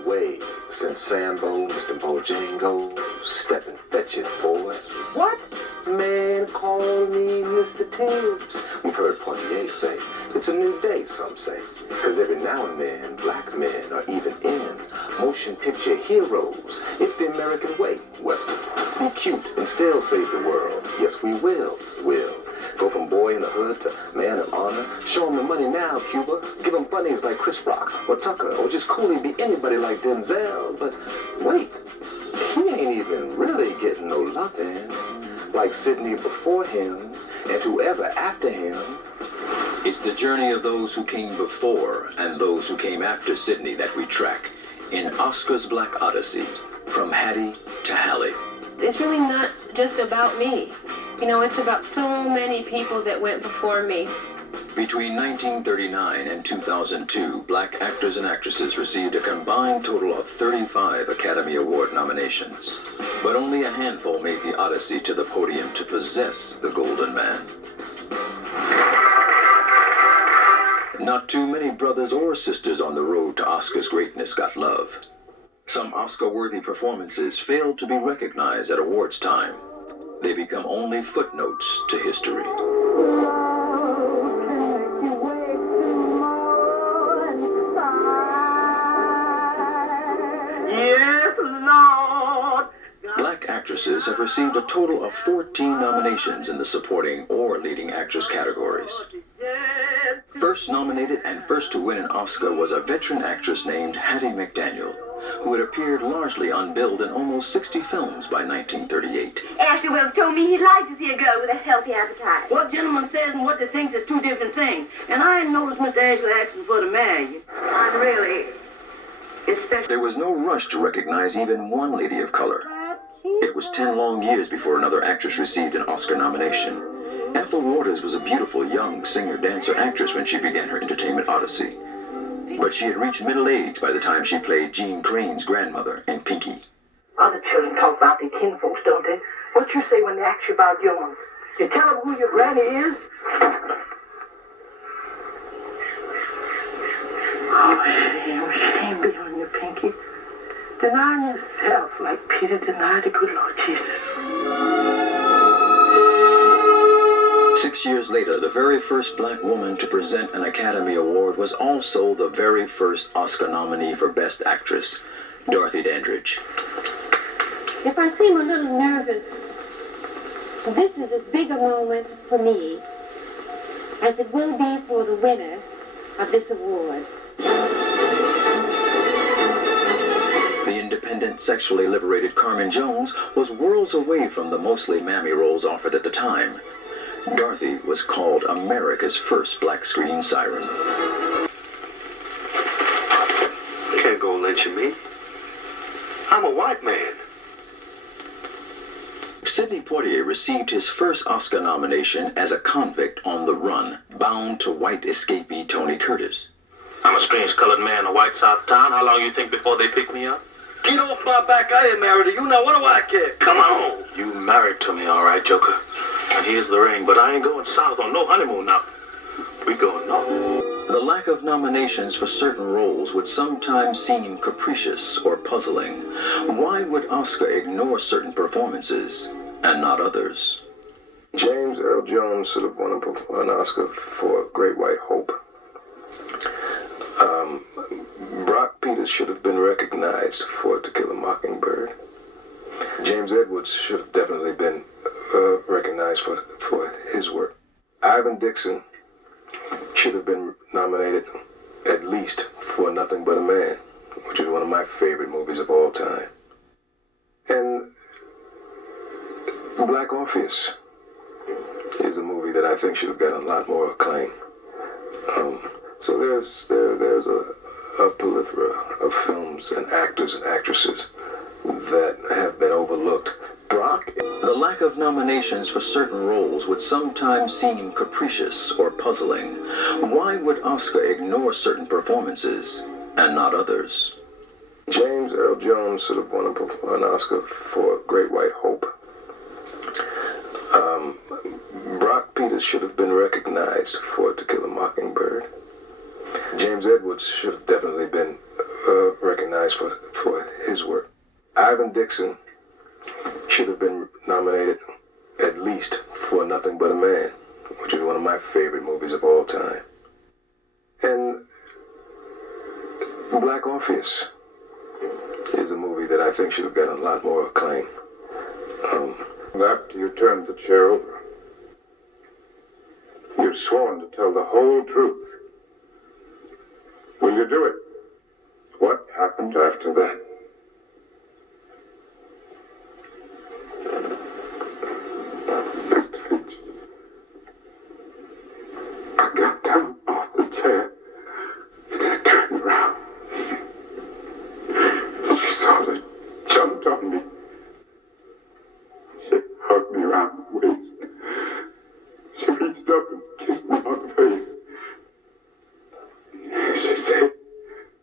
American way. Since Sambo, Mr. Bojangles, step and fetch it, boy. What? Man, call me Mr. Tibbs. We've heard Poitier say, it's a new day, some say. Cause every now and then, black men are even in motion picture heroes. It's the American way, Western. Be cute and still save the world. Yes, we will. Go from boy in the hood to man of honor. Show 'em the money now, Cuba. Give 'em bunnies like Chris Rock or Tucker, or just coolly be anybody like Denzel. But wait, he ain't even really getting no loving like Sidney before him and whoever after him. It's the journey of those who came before and those who came after Sidney that we track in Oscar's Black Odyssey, from Hattie to Hallie. It's really not just about me. You know, it's about so many people that went before me. Between 1939 and 2002, black actors and actresses received a combined total of 35 Academy Award nominations. But only a handful made the Odyssey to the podium to possess the Golden Man. Not too many brothers or sisters on the road to Oscar's greatness got love. Some Oscar-worthy performances failed to be recognized at awards time. They become only footnotes to history. Yes, Lord. Black actresses have received a total of 14 nominations in the supporting or leading actress categories. First nominated and first to win an Oscar was a veteran actress named Hattie McDaniel, who had appeared largely unbilled in almost 60 films by 1938. Ashley Wells told me he'd like to see a girl with a healthy appetite. What gentleman says and what they think is two different things. And I ain't noticed Mr. Ashley asking for to marry you. I'm really... especially... There was no rush to recognize even one lady of color. It was 10 long years before another actress received an Oscar nomination. Ethel Waters was a beautiful young singer-dancer-actress when she began her entertainment odyssey. But she had reached middle age by the time she played Jean Crane's grandmother in Pinky. Other children talk about their kinfolks, don't they? What you say when they ask you about yours? You tell them who your granny is? Oh, shame be on you, Pinky. Denying yourself like Peter denied the good Lord Jesus. 6 years later, the very first black woman to present an Academy Award was also the very first Oscar nominee for Best Actress, Dorothy Dandridge. If I seem a little nervous, this is as big a moment for me as it will be for the winner of this award. The independent, sexually liberated Carmen Jones was worlds away from the mostly mammy roles offered at the time. Dorothy was called America's first black screen siren. You can't go lynching me. I'm a white man. Sidney Poitier received his first Oscar nomination as a convict on the run, bound to white escapee Tony Curtis. I'm a strange colored man in a white South town. How long you think before they pick me up? Get off my back. I ain't married to you. Now, what do I care? Come on. You married to me, all right, Joker. And here's the ring, but I ain't going south on no honeymoon now. We going north. The lack of nominations for certain roles would sometimes seem capricious or puzzling. Why would Oscar ignore certain performances and not others? James Earl Jones should have won an Oscar for Great White Hope. Brock Peters should have been recognized for To Kill a Mockingbird. James Edwards should have definitely been recognized for his work. Ivan Dixon should have been nominated at least for Nothing But a Man, which is one of my favorite movies of all time. And Black Orpheus is a movie that I think should have gotten a lot more acclaim. So there's a plethora of films and actors and actresses that have been overlooked. Brock? The lack of nominations for certain roles would sometimes seem capricious or puzzling. Why would Oscar ignore certain performances and not others? James Earl Jones should have won an Oscar for Great White Hope. Brock Peters should have been recognized for To Kill a Mockingbird. James Edwards should have definitely been recognized recognized for his work. Ivan Dixon should have been nominated at least for Nothing But a Man, which is one of my favorite movies of all time. And Black Orpheus is a movie that I think should have gotten a lot more acclaim. After you turned the chair over, you've sworn to tell the whole truth. Will you do it? What happened after that? Mr. Finch, I got down off the chair and I turned around. She sort of jumped on me. She hugged me around the waist. She reached up and kissed me on the face. She said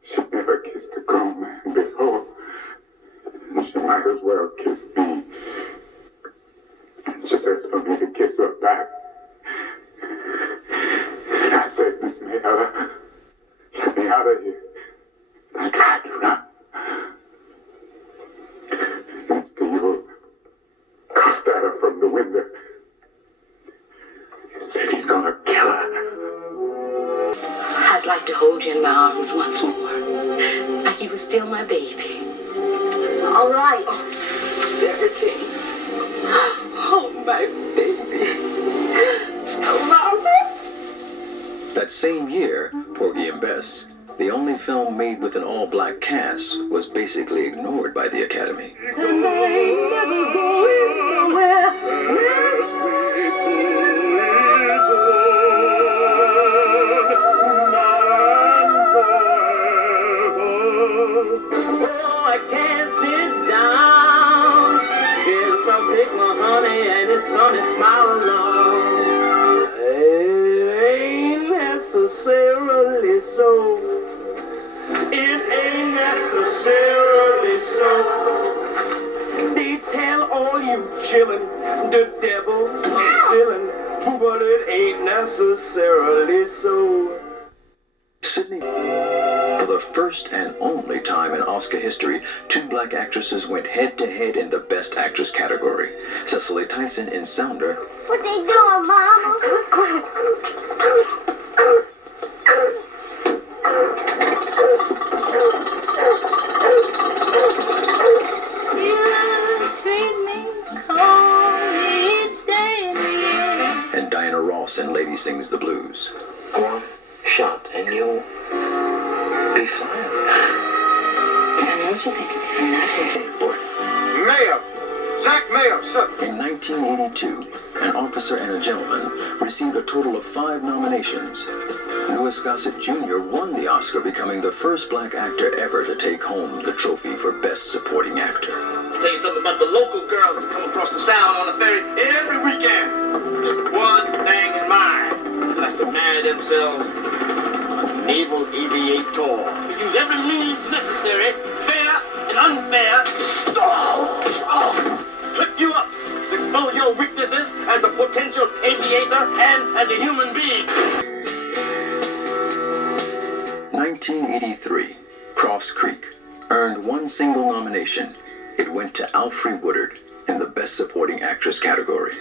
she'd never kissed a grown man before, and she might as well kiss me. She says for me to kiss her back. And I said, Miss Mayella, get me out of here. I tried to run. Mr. Yule cussed at her from the window. He said he's gonna kill her. I'd like to hold you in my arms once more, like you were still my baby. All right. Sarah Jane. Oh, my baby. Oh, Mama. That same year, Porgy and Bess, the only film made with an all-black cast, was basically ignored by the Academy. Necessarily so. It ain't necessarily so. They tell all you chillin' the devil's a villain, but it ain't necessarily so. Sydney. For the first and only time in Oscar history, two black actresses went head-to-head in the Best Actress category. Cicely Tyson in Sounder. What they doing, Mama? And Diana Ross in Lady Sings the Blues. One shot and you'll be fine. I know what you're thinking. Mayo! Zach Mayo, sir! In 1982, An Officer and a Gentleman received a total of 5 nominations. Louis Gossett Jr. won the Oscar, becoming the first black actor ever to take home the trophy for Best Supporting Actor. I'll tell you something about the local girls that come across the Sound on the ferry every weekend. Just one thing in mind. That's to marry themselves a naval aviator. Use every means necessary, fair and unfair, trip you up, expose your weaknesses as a potential aviator and as a human being. 1983, Cross Creek earned one single nomination. It went to Alfre Woodard in the Best Supporting Actress category.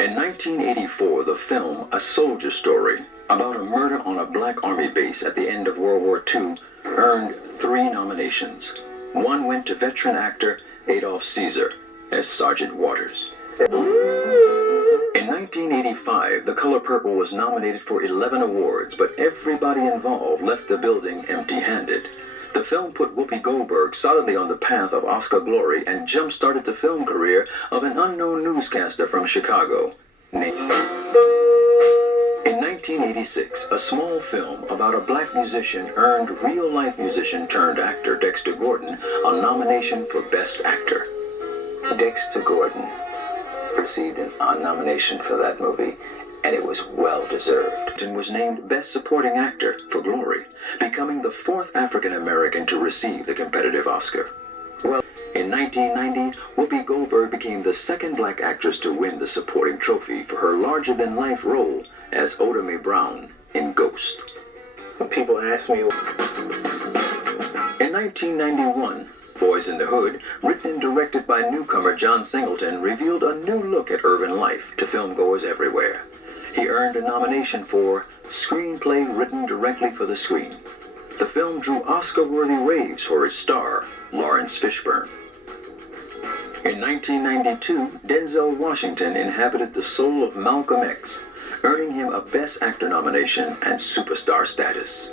In 1984, the film A Soldier Story, about a murder on a black army base at the end of World War II, earned 3 nominations. One went to veteran actor Adolph Caesar as Sergeant Waters. In 1985, The Color Purple was nominated for 11 awards, but everybody involved left the building empty-handed. The film put Whoopi Goldberg solidly on the path of Oscar glory and jump-started the film career of an unknown newscaster from Chicago. In 1986, a small film about a black musician earned real-life musician-turned-actor Dexter Gordon a nomination for Best Actor. Dexter Gordon received a nomination for that movie, and it was well-deserved. And was named Best Supporting Actor for Glory, becoming the 4th African-American to receive the competitive Oscar. Well, in 1990, Whoopi Goldberg became the 2nd black actress to win the supporting trophy for her larger-than-life role as Oda Mae Brown in Ghost. When people ask me... In 1991, Boys in the Hood, written and directed by newcomer John Singleton, revealed a new look at urban life to filmgoers everywhere. He earned a nomination for Screenplay Written Directly for the Screen. The film drew Oscar-worthy raves for its star, Lawrence Fishburne. In 1992, Denzel Washington inhabited the soul of Malcolm X, earning him a Best Actor nomination and superstar status.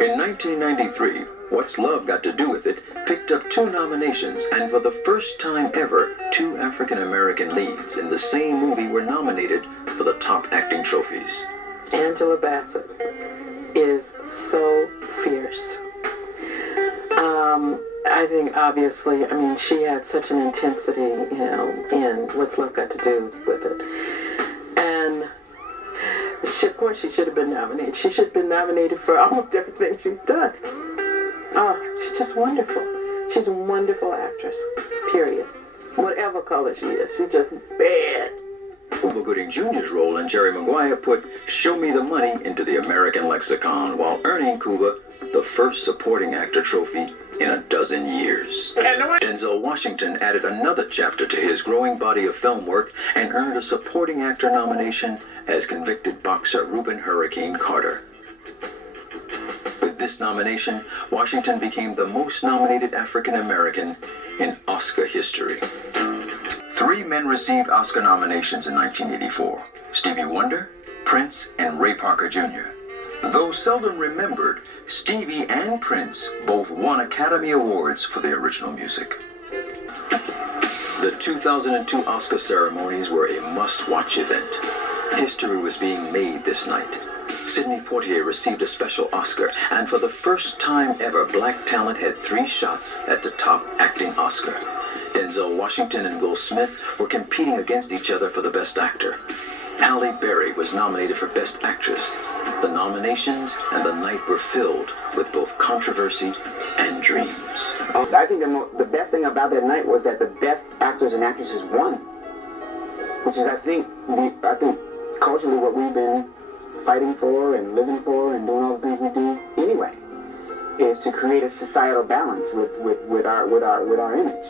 In 1993, What's Love Got to Do with It picked up 2 nominations, and for the first time ever, 2 African-American leads in the same movie were nominated for the top acting trophies. Angela Bassett is so fierce. I think obviously, she had such an intensity, in What's Love Got to Do with It. And of course she should have been nominated. She should have been nominated for almost everything she's done. Oh, she's just wonderful. She's a wonderful actress, period. Whatever color she is, she's just bad. Cuba Gooding Jr.'s role in Jerry Maguire put Show Me the Money into the American lexicon, while earning Cuba the first supporting actor trophy in a dozen years. Denzel Washington added another chapter to his growing body of film work and earned a supporting actor nomination as convicted boxer Reuben Hurricane Carter. With this nomination, Washington became the most nominated African American in Oscar history. 3 men received Oscar nominations in 1984: Stevie Wonder, Prince, and Ray Parker Jr. Though seldom remembered, Stevie and Prince both won Academy Awards for their original music. The 2002 Oscar ceremonies were a must-watch event. History was being made this night. Sidney Poitier received a special Oscar, and for the first time ever, black talent had 3 shots at the top acting Oscar. Denzel Washington and Will Smith were competing against each other for the Best Actor. Halle Berry was nominated for Best Actress. The nominations and the night were filled with both controversy and dreams. I think the best thing about that night was that the best actors and actresses won, which is, I think culturally what we've been fighting for and living for and doing all the things we do anyway, is to create a societal balance with our image.